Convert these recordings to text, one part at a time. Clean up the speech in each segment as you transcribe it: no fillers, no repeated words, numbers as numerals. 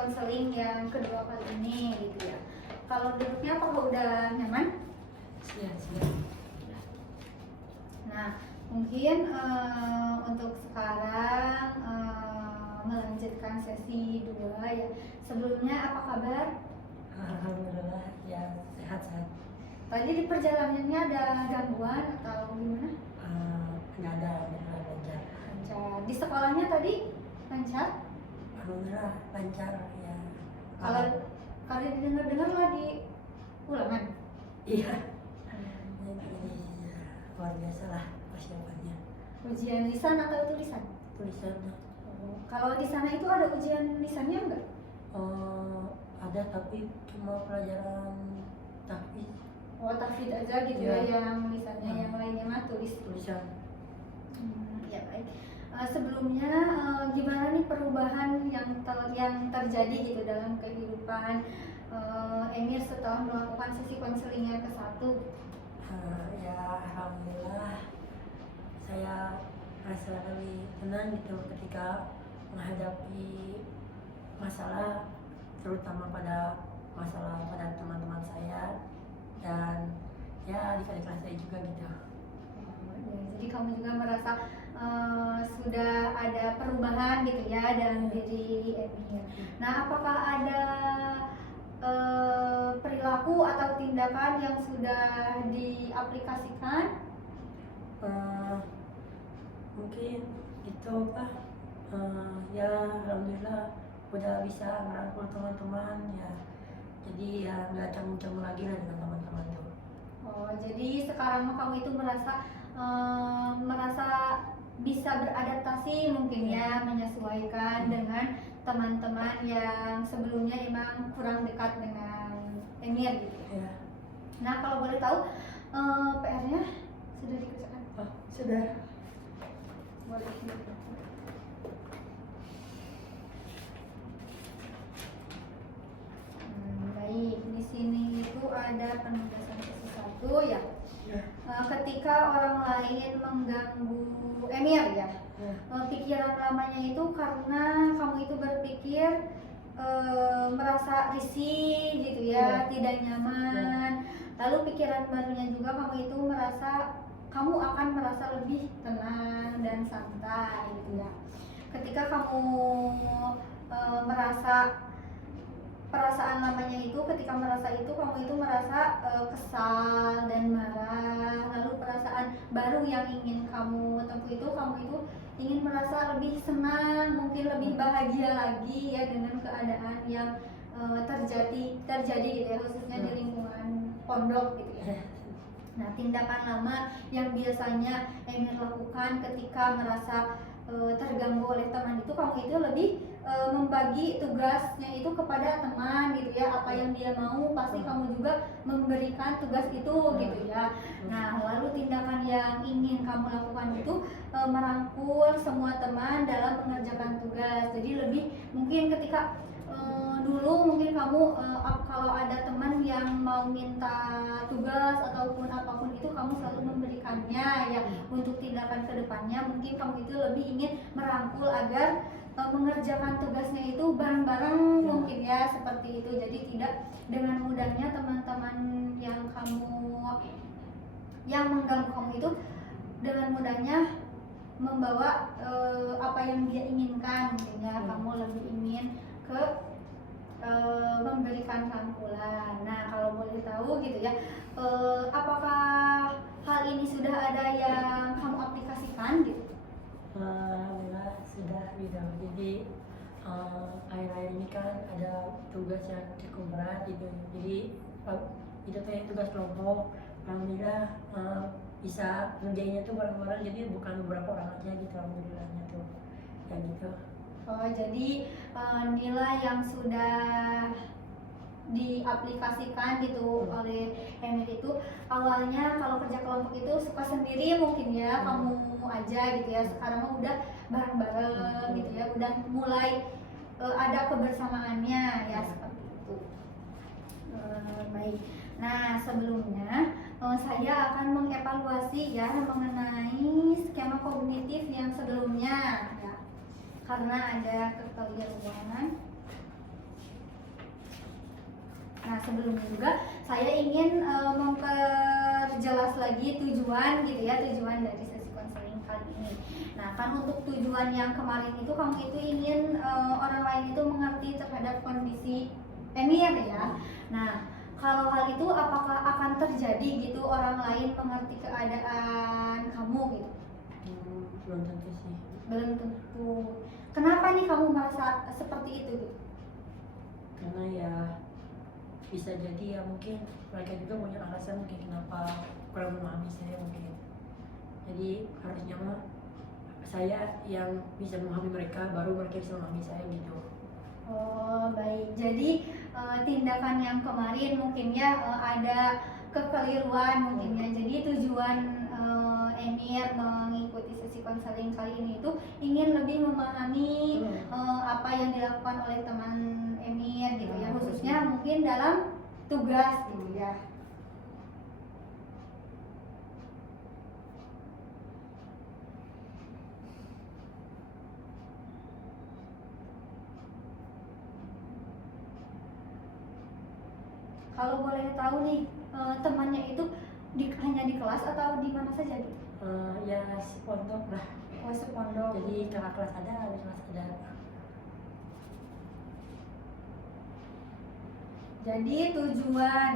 konseling yang kedua kali ini gitu ya. Kalau duduknya apakah udah nyaman? Siap, siap. Nah, mungkin untuk sekarang melanjutkan sesi 2 ya. Sebelumnya apa kabar? Alhamdulillah ya, sehat-sehat. Tadi di perjalanannya ada gangguan atau gimana? Nggak ada, alhamdulillah lancar. Lancar. Di sekolahnya tadi lancar? Alhamdulillah lancar ya. Kalau didengar-dengar lah di ulangan. Iya. Jadi ya, luar biasa lah persiapannya. Ujian lisan atau tulisan? Tulisannya Kalau di sana itu ada ujian lisannya enggak? ada tapi cuma pelajaran tahfiz. Oh, tahfidz aja gitu ya, yang lisannya, yang lainnya mah Tulisan. Ya baik. Sebelumnya gimana nih perubahan yang terjadi gitu dalam kehidupan Emir setelah melakukan sesi konseling yang ke-1? Ya alhamdulillah saya merasa lebih tenang gitu ketika menghadapi masalah, terutama pada masalah pada teman-teman saya dan ya adik-adik kelas saya juga gitu. Ya, jadi kamu juga merasa sudah ada perubahan gitu ya dalam diri Emir. Nah, apakah ada perilaku atau tindakan yang sudah diaplikasikan? Mungkin itu ya alhamdulillah udah bisa merangkul teman-teman ya, jadi ya nggak canggung-canggung lagi lah dengan teman-teman tuh. Oh, jadi sekarang kamu itu merasa bisa beradaptasi mungkin ya, menyesuaikan dengan teman-teman yang sebelumnya emang kurang dekat dengan Emir gitu ya. Ya. Nah, kalau boleh tahu PR-nya sudah dikerjakan? Sudah. Boleh. Baik, di sini itu ada penugasan sesi 1 ya. Ketika orang lain mengganggu Emir ya, pikiran lamanya itu karena kamu itu berpikir merasa risih gitu ya, tidak nyaman. Lalu pikiran barunya juga kamu itu kamu akan merasa lebih tenang dan santai gitu ya. Ketika kamu merasa perasaan lamanya itu, ketika merasa itu kamu itu merasa kesal dan marah. Lalu perasaan baru yang ingin kamu tempuh itu, kamu itu ingin merasa lebih senang, mungkin lebih bahagia lagi ya dengan keadaan yang terjadi gitu ya, khususnya di lingkungan pondok gitu ya. Nah, tindakan lama yang biasanya Emir lakukan ketika merasa terganggu oleh teman itu, kamu itu lebih membagi tugasnya itu kepada teman gitu ya. Apa yang dia mau pasti kamu juga memberikan tugas itu gitu ya. Nah, lalu tindakan yang ingin kamu lakukan itu merangkul semua teman dalam mengerjakan tugas. Jadi lebih mungkin ketika dulu mungkin kamu kalau ada teman yang mau minta tugas ataupun apapun itu, kamu selalu memberikannya ya. Untuk tindakan kedepannya mungkin kamu itu lebih ingin merangkul agar mengerjakan tugasnya itu bareng-bareng mungkin ya, seperti itu. Jadi tidak dengan mudahnya teman-teman yang mengganggu kamu itu dengan mudahnya membawa apa yang dia inginkan mungkin ya. Kamu lebih ingin ke memberikan rangkulan. Nah, kalau boleh tahu gitu ya, apakah hal ini sudah ada yang kamu aplikasikan gitu? Alhamdulillah sudah gitu. Jadi akhir-akhir ini kan ada tugas yang cukup berat gitu. Jadi itu tuh tugas kelompok. Alhamdulillah bisa ngerjainnya tuh bareng-bareng. Jadi bukan beberapa orang aja gitu, alhamdulillahnya tuh ya gitu. Oh, jadi nilai yang sudah diaplikasikan gitu oleh Emir itu, awalnya kalau kerja kelompok itu suka sendiri mungkin ya, kamu aja gitu ya. Sekarang mah udah bareng-bareng gitu ya, udah mulai ada kebersamaannya ya, seperti itu. Baik. Nah, sebelumnya saya akan mengevaluasi ya mengenai skema kognitif yang sebelumnya ya, karena ada kekeliruan. Nah, sebelumnya juga saya ingin memperjelas lagi tujuan gitu ya, tujuan dari sesi konseling kali ini. Nah, kan untuk tujuan yang kemarin itu kamu itu ingin orang lain itu mengerti terhadap kondisi Emir ya. Nah, kalau hal itu apakah akan terjadi gitu orang lain mengerti keadaan kamu gitu? Belum tentu sih. Belum tentu. Kenapa nih kamu merasa seperti itu gitu? Karena ya bisa jadi ya mungkin mereka juga punya alasan mungkin kenapa kurang memahami saya mungkin. Jadi harusnya mah saya yang bisa memahami mereka, baru mereka bisa memahami saya gitu. Oh baik, jadi tindakan yang kemarin mungkin ya ada kekeliruan mungkin ya. Jadi tujuan Emir mengikuti sesi konseling kali ini itu ingin lebih memahami apa yang dilakukan oleh teman Emir gitu ya, khususnya mungkin dalam tugas gitu ya. Kalau boleh tahu nih temannya itu hanya di kelas atau di mana saja gitu? Ya pondok lah. Oh sepondok. Jadi kakak kelas ada, adik kelas ada. Jadi tujuan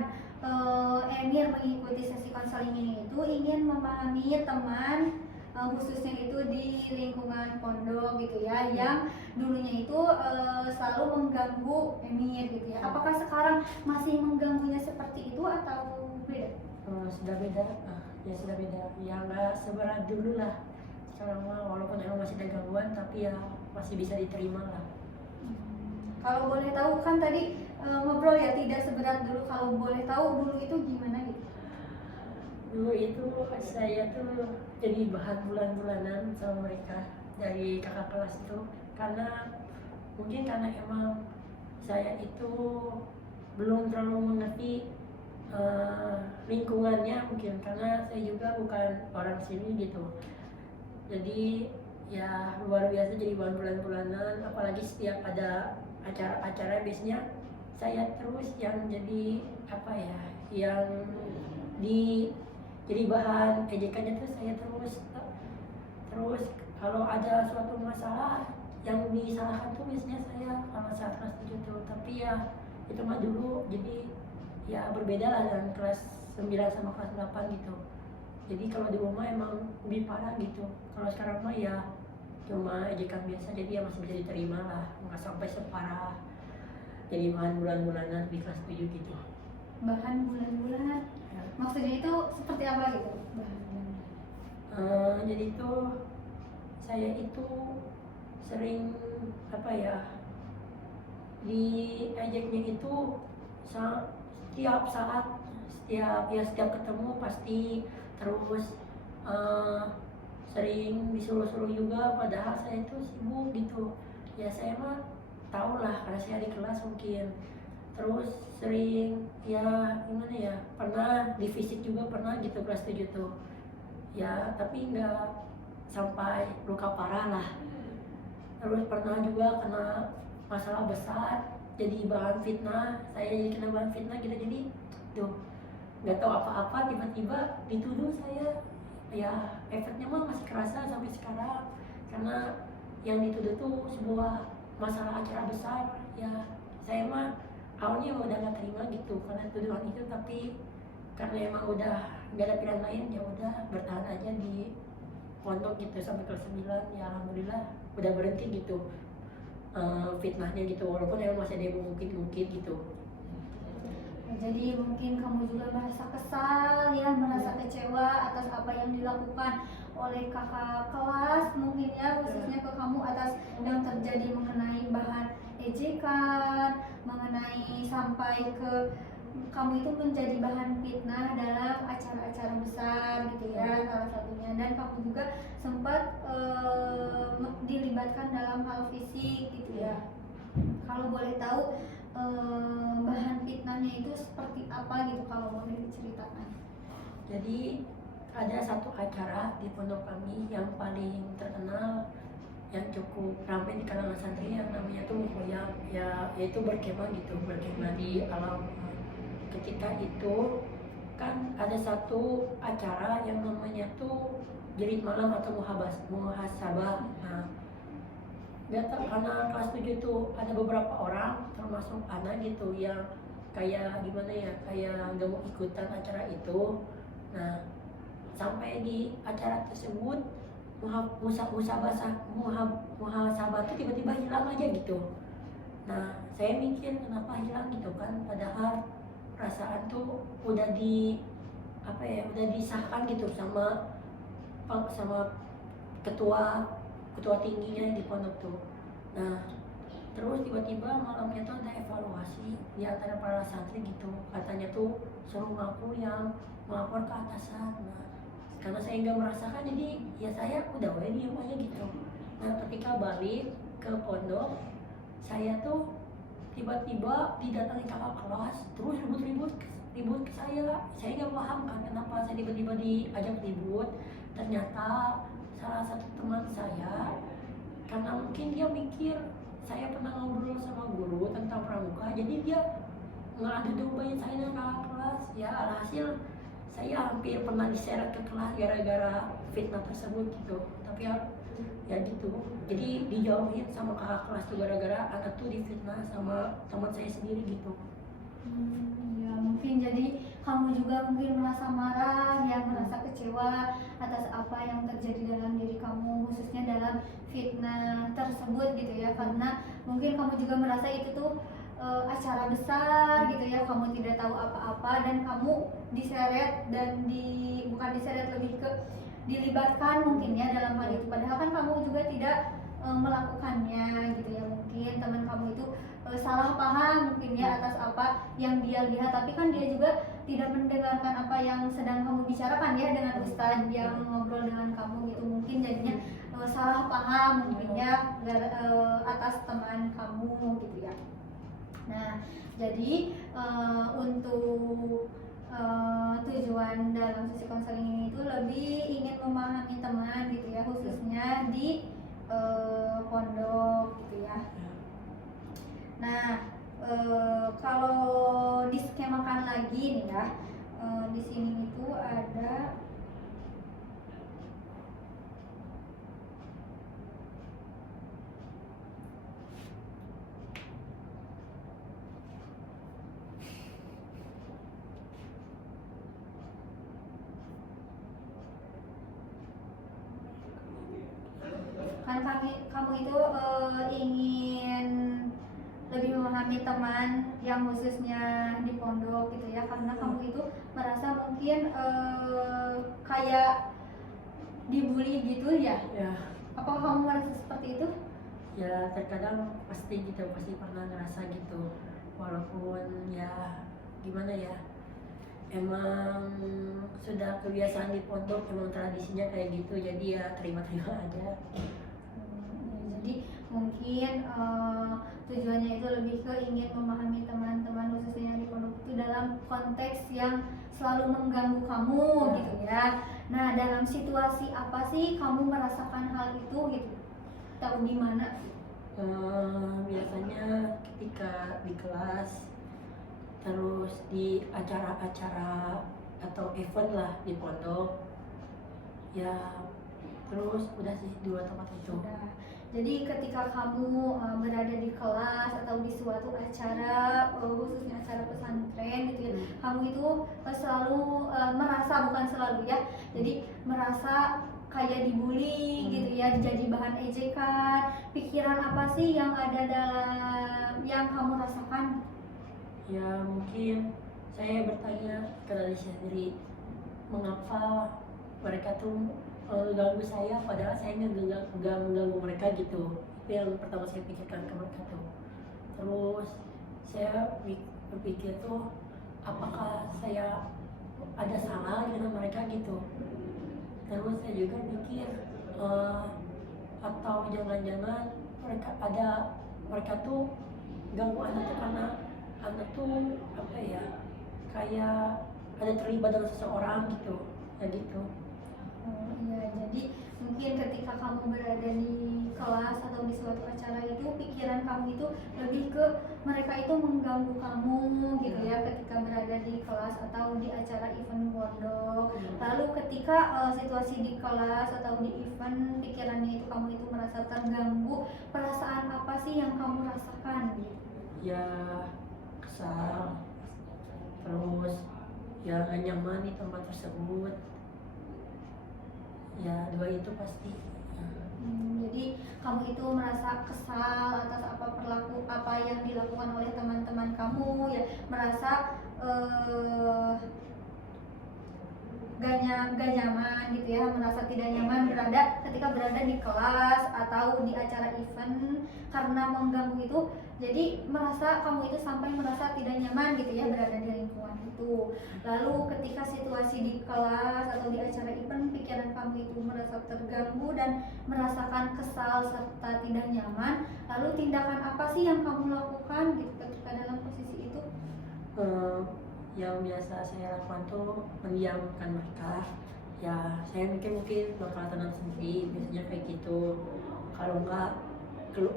Emir mengikuti sesi konseling ini itu ingin memahami teman khususnya itu di lingkungan pondok gitu ya, yang dulunya itu selalu mengganggu Emir gitu ya. Apakah sekarang masih mengganggunya seperti itu atau beda? Sudah beda, ya sudah beda. Ya nggak seberat dulu lah. Sekarang mah walaupun emang masih ada gangguan, tapi ya masih bisa diterima lah. Kalau boleh tahu kan tadi ngobrol ya tidak seberat dulu. Kalau boleh tahu dulu itu gimana gitu? Dulu itu saya tuh jadi bahan bulan-bulanan sama mereka dari kakak kelas itu, karena mungkin karena emang saya itu belum terlalu mengerti lingkungannya, mungkin karena saya juga bukan orang sini gitu. Jadi ya luar biasa jadi bahan bulan-bulanan, apalagi setiap ada acara-acara biasanya saya terus yang jadi apa ya, yang jadi bahan ejekannya tuh saya terus kalau ada suatu masalah yang disalahkan tuh biasanya saya kalau saat kelas 7 tuh, tapi ya itu mah dulu, jadi ya berbeda lah dengan kelas 9 sama kelas 8 gitu. Jadi kalau di rumah emang lebih parah gitu. Kalau sekarang mah ya cuma ejekan biasa, jadi ya masih bisa diterima lah, nggak sampai separah jadi bahan bulan-bulanan di kelas 7 gitu. Bahan bulan-bulanan? Ya. Maksudnya itu seperti apa gitu? Bahan bulanan. Jadi itu saya itu sering apa ya, diejeknya itu setiap saat, setiap ketemu pasti, terus sering disuruh-suruh juga, padahal saya itu sibuk gitu. Ya saya mah tahu lah karena saya di kelas mungkin. Terus sering ya gimana ya, pernah di fisik juga pernah gitu kelas 7 tuh. Ya tapi nggak sampai luka parah lah. Terus pernah juga kena masalah besar, jadi bahan fitnah, saya jadi kena bahan fitnah gitu. Jadi tuh nggak tahu apa-apa tiba-tiba dituduh saya. Ya efeknya mah masih kerasa sampai sekarang, karena yang dituduh tuh sebuah masalah acara besar. Ya saya mah awalnya udah nggak terima gitu karena tuduhan itu, tapi karena emang udah gak ada pilihan lain, ya udah bertahan aja di pondok gitu sampai kelas 9. Ya alhamdulillah udah berhenti gitu fitnahnya gitu, walaupun emang masih ada yang mungkin gitu. Jadi mungkin kamu juga merasa kesal ya, merasa kecewa atas apa yang dilakukan oleh kakak kelas mungkin ya, khususnya ke kamu atas yang terjadi mengenai bahan ejekan, mengenai sampai ke kamu itu menjadi bahan fitnah dalam acara-acara besar gitu ya, salah satunya. Dan kamu juga sempat dilibatkan dalam hal fisik gitu ya. Kalau boleh tahu bahan fitnahnya itu seperti apa gitu, kalau boleh diceritakan? Jadi ada satu acara di pondok kami yang paling terkenal, yang cukup ramai di kalangan santri, yang namanya tuh Mukoyam, ya yaitu berkemah gitu, berkemah di alam ketika itu kan ada satu acara yang namanya tuh jilid malam atau muhasabah. Nah, nggak tahu karena kelas 7 tuh ada beberapa orang termasuk anak gitu yang kayak gimana ya, kayak nggak mau ikutan acara itu. Nah, sampai di acara tersebut muhasabah tuh tiba-tiba hilang aja gitu. Nah, saya mikir kenapa hilang gitu kan, padahal perasaan tuh udah di apa ya, udah disahkan gitu sama ketua ketua tingginya di pondok tuh. Nah, terus tiba-tiba malamnya tuh ada evaluasi di antara para santri gitu, katanya tuh suruh ngaku yang melapor ke atasan. Nah, karena saya nggak merasakan, jadi ya saya udah diem aja gitu. Nah, ketika balik ke pondok, saya tuh tiba-tiba didatangi kakak kelas, terus ribut ke saya nggak paham kan kenapa saya tiba-tiba diajak ribut. Ternyata salah satu teman saya, karena mungkin dia mikir saya pernah ngobrol sama guru tentang pramuka, jadi dia ngadu dombain saya dengan kakak kelas. Ya alhasil saya hampir pernah diseret ke kelas gara-gara fitnah tersebut gitu. Tapi ya gitu, jadi dijauhin sama kakak kelas tuh gara-gara anak tuh difitnah sama teman saya sendiri gitu. Ya mungkin jadi kamu juga mungkin merasa marah, ya merasa kecewa atas apa yang terjadi dalam diri kamu, khususnya dalam fitnah tersebut gitu ya, karena mungkin kamu juga merasa itu tuh acara besar gitu ya, kamu tidak tahu apa-apa dan kamu diseret dan bukan diseret, lebih ke dilibatkan mungkin ya dalam hal itu, padahal kan kamu juga tidak melakukannya gitu ya. Mungkin teman kamu itu salah paham mungkin ya atas apa yang dia lihat, tapi kan dia juga tidak mendengarkan apa yang sedang kamu bicarakan ya dengan ustadz yang ngobrol dengan kamu gitu. Mungkin jadinya salah paham mungkin ya atas teman kamu gitu ya. Nah, jadi untuk tujuan dalam sesi konseling ini itu lebih ingin memahami teman gitu ya, khususnya di pondok gitu ya. Nah, kalau diskemakan lagi nih ya, di sini itu ada kan kamu itu ingin lebih memahami teman yang khususnya di pondok gitu ya, karena kamu itu merasa mungkin kayak dibully gitu ya. Apakah kamu merasa seperti itu? Ya terkadang pasti gitu, pasti pernah ngerasa gitu, walaupun ya gimana ya, emang sudah kebiasaan di pondok, emang tradisinya kayak gitu, jadi ya terima-terima aja. Jadi mungkin tujuannya itu lebih ke ingin memahami teman-teman khususnya di pondok itu dalam konteks yang selalu mengganggu kamu gitu ya. Nah, dalam situasi apa sih kamu merasakan hal itu gitu? Tahu di mana? Biasanya ketika di kelas, terus di acara-acara atau event lah di pondok ya, terus udah sih dua tempat itu. Jadi ketika kamu berada di kelas atau di suatu acara, khususnya acara pesantren gitu ya, kamu itu selalu merasa, bukan selalu ya, jadi merasa kayak dibully gitu ya, jadi bahan ejekan. Pikiran apa sih yang ada dalam yang kamu rasakan? Ya mungkin saya bertanya ke diri sendiri, mengapa mereka tuh ganggu saya, padahal saya nggak mengganggu mereka gitu. Itu yang pertama saya pikirkan ke mereka tuh. Terus saya berpikir tuh, apakah saya ada salah dengan mereka gitu. Terus saya juga mikir atau jangan-jangan mereka tuh ganggu anak tuh karena anak tuh apa ya, kayak ada terlibat dengan seseorang gitu, ya gitu. Oh, iya, jadi mungkin ketika kamu berada di kelas atau di suatu acara itu pikiran kamu itu lebih ke mereka itu mengganggu kamu gitu ya ketika berada di kelas atau di acara event pondok. Lalu ketika situasi di kelas atau di event pikirannya itu kamu itu merasa terganggu, perasaan apa sih yang kamu rasakan gitu? Ya kesal, terus ya gak nyaman di tempat tersebut, ya dua itu pasti. Jadi kamu itu merasa kesal atas apa yang dilakukan oleh teman-teman kamu ya, merasa gak nyaman gitu ya, merasa tidak nyaman ketika berada di kelas atau di acara event karena mengganggu itu. Jadi kamu itu sampai merasa tidak nyaman gitu ya berada di lingkungan itu. Lalu ketika situasi di kelas atau di acara event pikiran kamu itu merasa terganggu dan merasakan kesal serta tidak nyaman, lalu tindakan apa sih yang kamu lakukan gitu ketika dalam posisi itu? Yang biasa saya lakukan tuh mendiamkan mereka. Ya saya mungkin bakal tenang sendiri, biasanya kayak gitu. Kalau enggak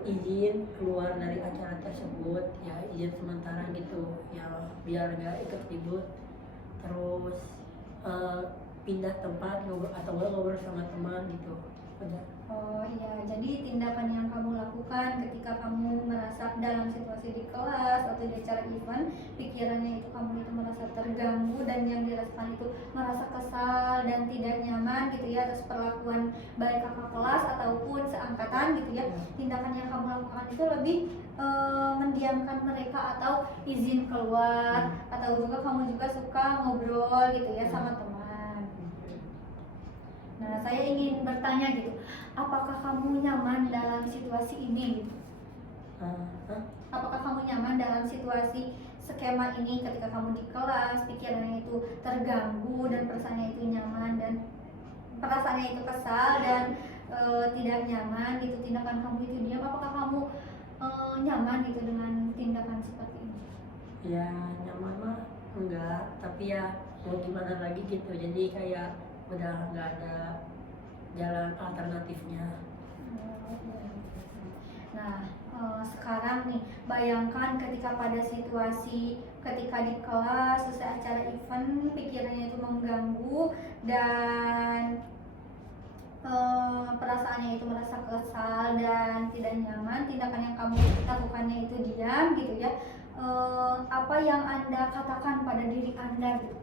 izin keluar dari acara tersebut, ya izin sementara gitu ya, biar nggak ikut ribut. Terus pindah tempat atau ngobrol sama teman gitu. Udah. Oh iya, jadi tindakan yang kamu lakukan ketika kamu merasa dalam situasi di kelas atau di acara event, pikirannya itu kamu itu merasa terganggu dan yang dirasakan itu merasa kesal dan tidak nyaman gitu ya atas perlakuan baik kakak kelas ataupun seangkatan gitu ya. Tindakan yang kamu lakukan itu lebih mendiamkan mereka atau izin keluar, atau juga kamu juga suka ngobrol gitu ya sama teman. Nah, saya ingin bertanya gitu, apakah kamu nyaman dalam situasi ini? Gitu? Apakah kamu nyaman dalam situasi skema ini ketika kamu di kelas, pikirannya itu terganggu dan perasaannya itu nyaman dan perasaannya itu kesal dan tidak nyaman gitu, tindakan kamu itu diam, apakah kamu nyaman gitu dengan tindakan seperti ini? Ya nyaman mah enggak, tapi ya mau gimana lagi gitu, jadi kayak udah nggak ada jalan alternatifnya. Nah, sekarang nih bayangkan ketika pada situasi ketika di kelas selesai acara event pikirannya itu mengganggu dan perasaannya itu merasa kesal dan tidak nyaman, tindakan yang kamu lakukannya itu diam gitu ya. Apa yang Anda katakan pada diri Anda gitu?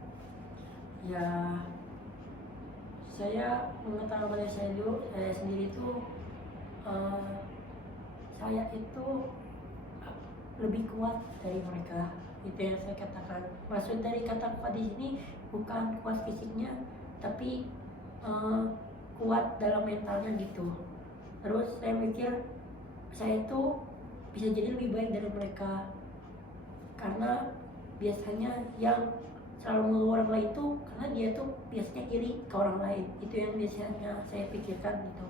Ya saya mengetahui pada saya sendiri itu saya itu lebih kuat dari mereka, itu yang saya katakan. Maksud dari kata kuat di sini bukan kuat fisiknya, tapi kuat dalam mentalnya gitu. Terus saya mikir saya itu bisa jadi lebih baik dari mereka, karena biasanya yang selalu mengeluh orang lain itu karena dia tuh biasanya iri ke orang lain, itu yang biasanya saya pikirkan gitu.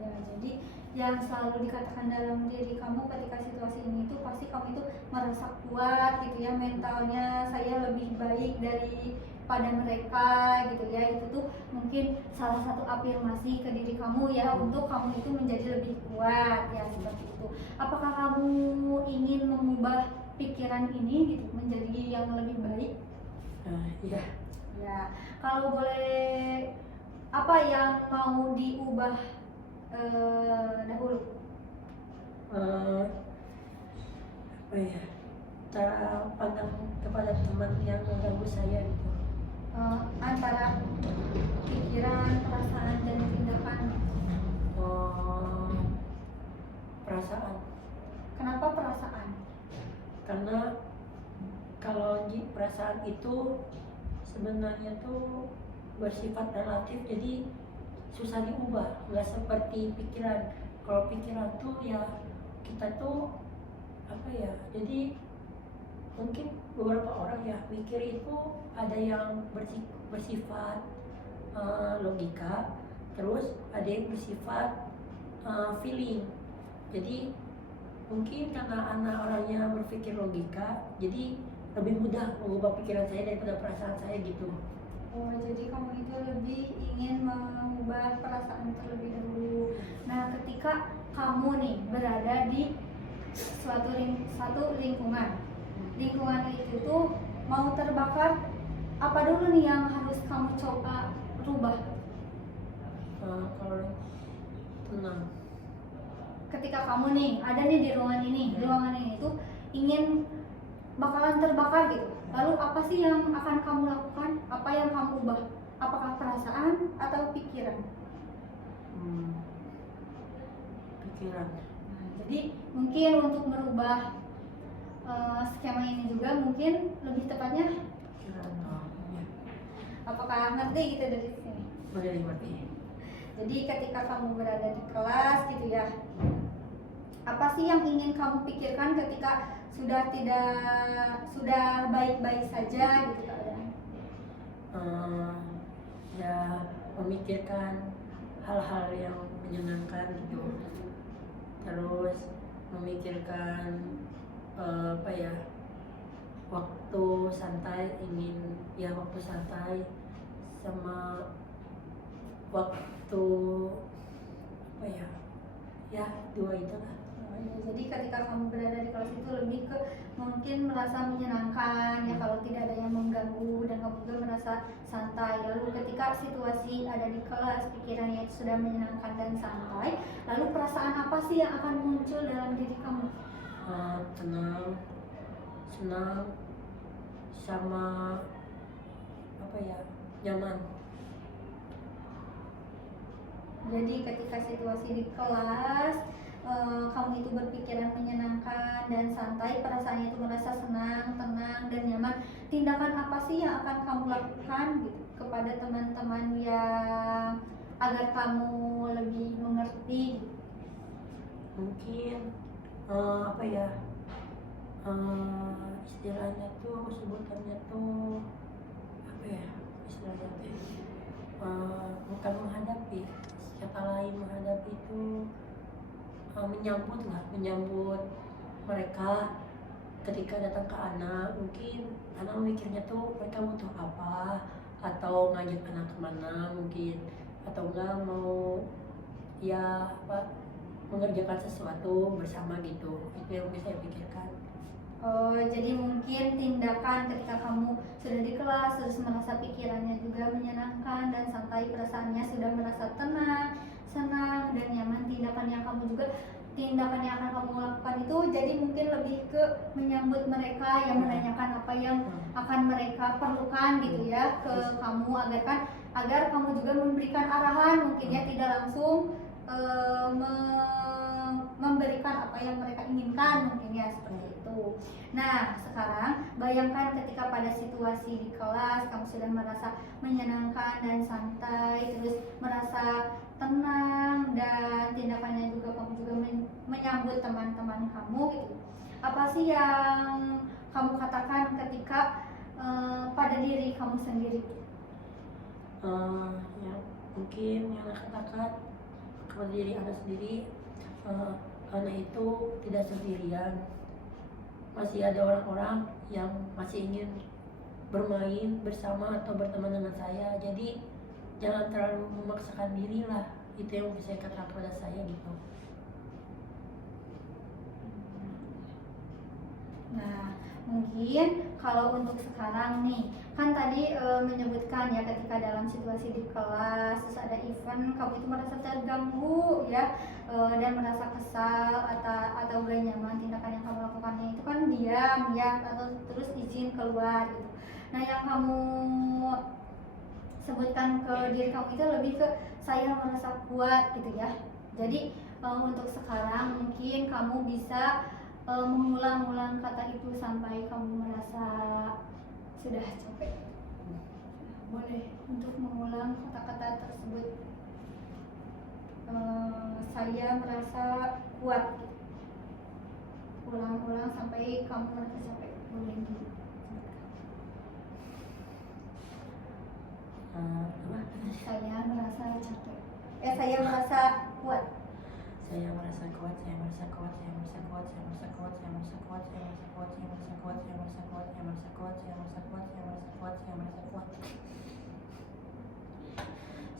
Ya, jadi yang selalu dikatakan dalam diri kamu ketika situasi ini itu pasti kamu itu merasa kuat gitu ya, mentalnya saya lebih baik daripada mereka gitu ya. Itu tuh mungkin salah satu afirmasi ke diri kamu ya untuk kamu itu menjadi lebih kuat ya, seperti itu. Apakah kamu ingin mengubah pikiran ini gitu menjadi yang lebih baik? Iya. Ya, kalau boleh apa yang mau diubah dahulu? Apa ya, cara pandang kepada teman yang mengganggu saya gitu. Antara pikiran, perasaan, dan tindakan. Perasaan. Kenapa perasaan? Karena kalau di perasaan itu sebenarnya tuh bersifat relatif, jadi susah diubah, nggak seperti pikiran. Kalau pikiran tuh ya kita tuh apa ya, jadi mungkin beberapa orang ya mikir itu ada yang bersifat logika, terus ada yang bersifat feeling. Jadi mungkin karena anak orangnya berpikir logika, jadi lebih mudah mengubah pikiran saya daripada perasaan saya gitu. Oh, jadi kamu itu lebih ingin mengubah perasaan terlebih dahulu. Nah, ketika kamu nih berada di satu lingkungan, lingkungan itu tuh mau terbakar, apa dulu nih yang harus kamu coba rubah? Kalau tenang. Ketika kamu nih ada nih di ruangan ini tuh ingin bakalan terbakar gitu. Lalu apa sih yang akan kamu lakukan? Apa yang kamu ubah? Apakah perasaan atau pikiran? Pikiran. Nah, jadi mungkin untuk merubah skema ini juga mungkin lebih tepatnya, Pikiran. Ya. apakah ngerti gitu dari sini? Boleh dimengerti. Jadi ketika kamu berada di kelas gitu ya, apa sih yang ingin kamu pikirkan ketika sudah baik-baik saja gitu keadaan? Ya memikirkan hal-hal yang menyenangkan gitu, terus memikirkan waktu santai, waktu santai sama waktu dua itu lah. Jadi ketika kamu berada di kelas itu lebih ke mungkin merasa menyenangkan ya, kalau tidak ada yang mengganggu dan kamu juga merasa santai. Lalu ketika situasi ada di kelas, pikirannya itu sudah menyenangkan dan santai, lalu perasaan apa sih yang akan muncul dalam diri kamu? Tenang, senang, sama nyaman. Jadi ketika situasi di kelas kamu itu berpikiran menyenangkan dan santai, perasaannya itu merasa senang, tenang dan nyaman. Tindakan apa sih yang akan kamu lakukan gitu kepada teman-teman yang agar kamu lebih mengerti? Mungkin istilahnya tuh sebutannya tuh bukan menghadapi, siapa lain menghadapi itu menyambut mereka ketika datang ke anak. Mungkin anak mikirnya tuh mereka butuh apa, atau ngajak anak kemana mungkin, atau enggak mau mengerjakan sesuatu bersama gitu. Itu yang bisa saya pikirkan. Oh, jadi mungkin tindakan ketika kamu sudah di kelas terus merasa pikirannya juga menyenangkan dan santai, perasaannya sudah merasa tenang, senang dan nyaman. Tindakan yang akan kamu lakukan itu jadi mungkin lebih ke menyambut mereka yang menanyakan apa yang akan mereka perlukan gitu ya ke kamu, agar kamu juga memberikan arahan, mungkin ya tidak langsung memberikan apa yang mereka inginkan, mungkin ya seperti itu. Nah, sekarang bayangkan ketika pada situasi di kelas kamu sudah merasa menyenangkan dan santai, terus merasa tenang dan tindakannya juga kamu juga menyambut teman-teman kamu gitu. Apa sih yang kamu katakan ketika pada diri kamu sendiri? Mungkin yang saya katakan kepada diri anak sendiri, anak itu tidak sendirian. Masih ada orang-orang yang masih ingin bermain bersama atau berteman dengan saya. Jadi jangan terlalu memaksakan diri lah. Itu yang bisa saya katakan kepada saya gitu. Nah, mungkin kalau untuk sekarang nih, kan tadi menyebutkan ya ketika dalam situasi di kelas terus ada event kamu itu merasa terganggu ya, dan merasa kesal atau gak nyaman, tindakan yang kamu lakukannya itu kan diam ya, atau terus izin keluar gitu. Nah, yang kamu sebutkan ke diri kamu itu lebih ke saya merasa kuat gitu ya. Jadi untuk sekarang mungkin kamu bisa mengulang-ulang kata itu sampai kamu merasa sudah capek. Boleh untuk mengulang kata-kata tersebut. Saya merasa kuat. Ulang-ulang sampai kamu merasa capek. Boleh gitu. Saya merasa capek. Saya merasa kuat. Saya merasa kuat, saya merasa kuat, saya merasa kuat, saya merasa kuat, saya merasa kuat, saya merasa kuat, saya merasa kuat, saya merasa kuat, saya merasa kuat, saya merasa kuat, saya merasa kuat, saya merasa kuat.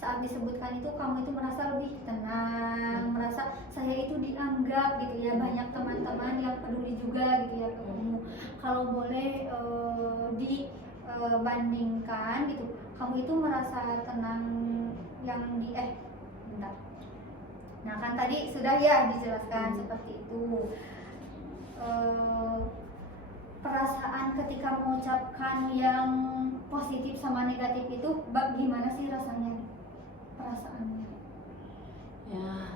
saat disebutkan itu kamu itu merasa lebih tenang, merasa saya itu dianggap gitu ya, banyak teman-teman yang peduli juga gitu ya ke kamu. Kalau boleh dibandingkan gitu, kamu itu merasa tenang yang di bentar. Nah kan tadi sudah ya dijelaskan seperti itu. Perasaan ketika mengucapkan yang positif sama negatif itu gimana sih rasanya, perasaannya? Ya,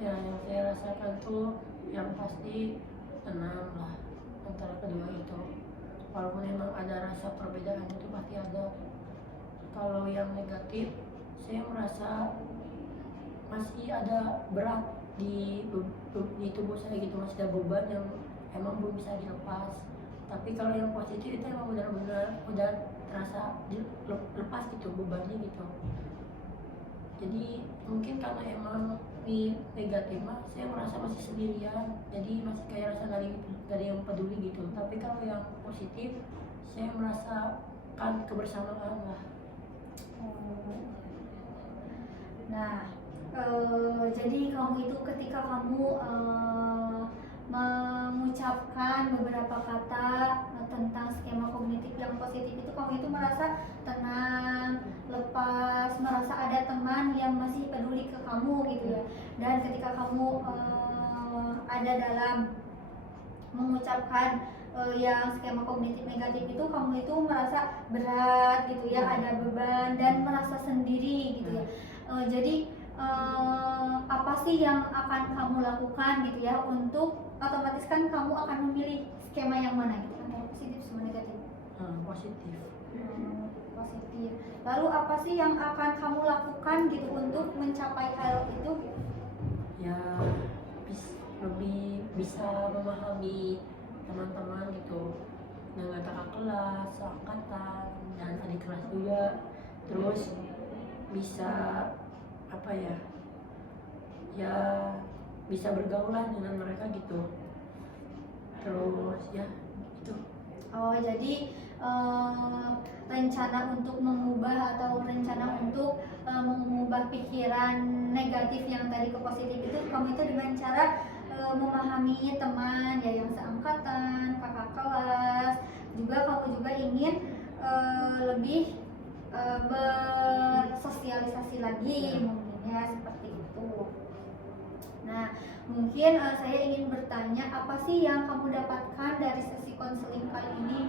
yang saya rasakan tuh yang pasti tenang lah antara kedua itu. Walaupun memang ada rasa perbedaan itu pasti ada. Kalau yang negatif, saya merasa masih ada berat di tubuh saya gitu, masih ada beban yang emang belum bisa dilepas. Tapi kalau yang positif itu emang benar-benar udah terasa lepas gitu bebannya gitu. Jadi mungkin karena emang di negatif mah saya merasa masih sendirian, jadi masih kayak rasa dari yang peduli gitu. Tapi kalau yang positif saya merasakan kebersamaan lah. Nah, jadi kamu itu ketika kamu mengucapkan beberapa kata tentang skema kognitif yang positif itu, kamu itu merasa tenang, lepas, merasa ada teman yang masih peduli ke kamu gitu ya. Dan ketika kamu ada dalam mengucapkan yang skema kognitif negatif itu, kamu itu merasa berat gitu ya, ada beban dan merasa sendiri gitu ya. Jadi apa sih yang akan kamu lakukan gitu ya, untuk otomatis kan kamu akan memilih skema yang mana gitu kan, positif sama negatif. Positif. Positif. Lalu apa sih yang akan kamu lakukan gitu untuk mencapai hal itu gitu? Ya lebih bisa memahami teman-teman gitu, dengan kakak kelas, seangkatan, dan adik kelas juga. Terus bisa apa ya, bisa bergaulan dengan mereka gitu. Terus ya itu. Jadi rencana untuk mengubah atau rencana untuk mengubah pikiran negatif yang tadi ke positif itu kamu itu dengan cara memahami teman ya yang seangkatan, kakak kelas, juga kamu juga ingin lebih bersosialisasi lagi mungkin ya, seperti itu. Nah, mungkin saya ingin bertanya, apa sih yang kamu dapatkan dari sesi konseling kali ini?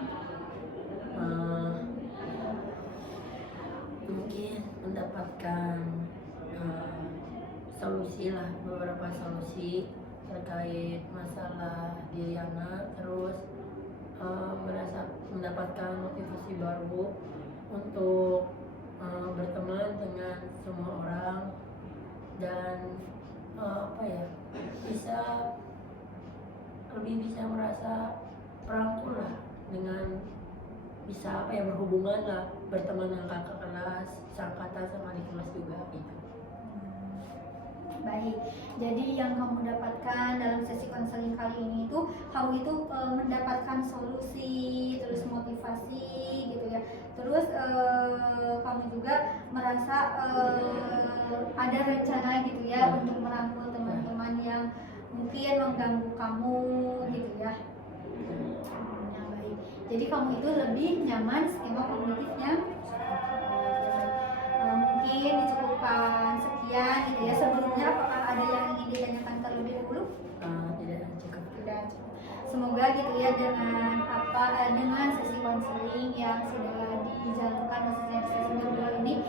Mungkin mendapatkan solusi lah, beberapa solusi terkait masalah diri anak. Terus mendapatkan motivasi baru untuk berteman dengan semua orang, dan lebih bisa merasa merangkul lah, dengan bisa berhubungan lah, berteman dengan kakak kelas, seangkatan sama adik kelas juga gitu. Baik, jadi yang kamu dapatkan dalam sesi konseling kali ini itu kamu itu mendapatkan solusi, terus motivasi gitu ya. Terus kamu juga merasa ada rencana gitu ya untuk merangkul teman-teman yang mungkin mengganggu kamu gitu ya. Nah, baik. Jadi kamu itu lebih nyaman skema kognitifnya. Mungkin dicukupkan sekian gitu ya. Sebelumnya apakah ada yang ingin ditanyakan terlebih dahulu? Tidak cukup. Tidak cukup. Semoga gitu ya dengan sesi konseling yang sudah dijalankan khususnya di sesi kedua ini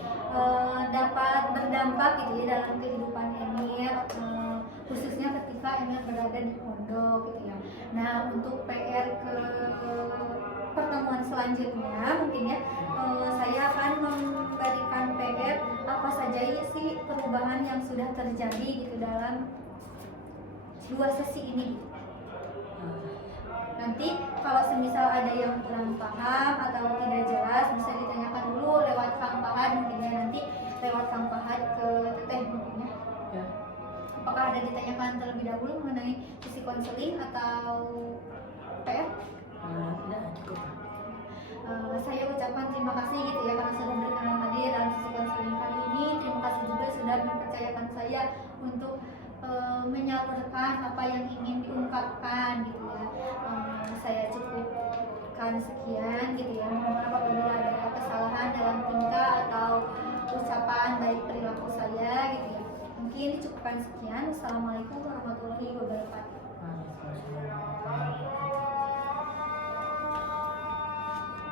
dapat berdampak gitu ya dalam kehidupan Emil, khususnya ketika Emil berada di pondok gitu ya. Nah, untuk PR ke pertemuan selanjutnya mungkin ya saya akan memberikan PR apa saja sih perubahan yang sudah terjadi gitu dalam 2 sesi ini. Nanti kalau semisal ada yang kurang paham atau tidak jelas bisa ditanyakan dulu lewat Kang Fahad mungkin ya, nanti lewat Kang Fahad ke Teteh mungkin ya. Apakah ada ditanyakan terlebih dahulu mengenai sesi konseling atau PR? Tidak cukup. Saya ucapkan terima kasih gitu ya karena sudah berkenan hadir dalam sesi konseling kali ini. ini. Terima kasih juga sudah mempercayakan saya untuk menyalurkan apa yang ingin diungkapkan gitu ya. Saya cukupkan sekian gitu ya. Mohon maaf apabila ada kesalahan dalam tingkah atau ucapan baik perilaku saya gitu ya. Mungkin cukupkan sekian. Wassalamualaikum warahmatullahi wabarakatuh. Waalaikumsalam.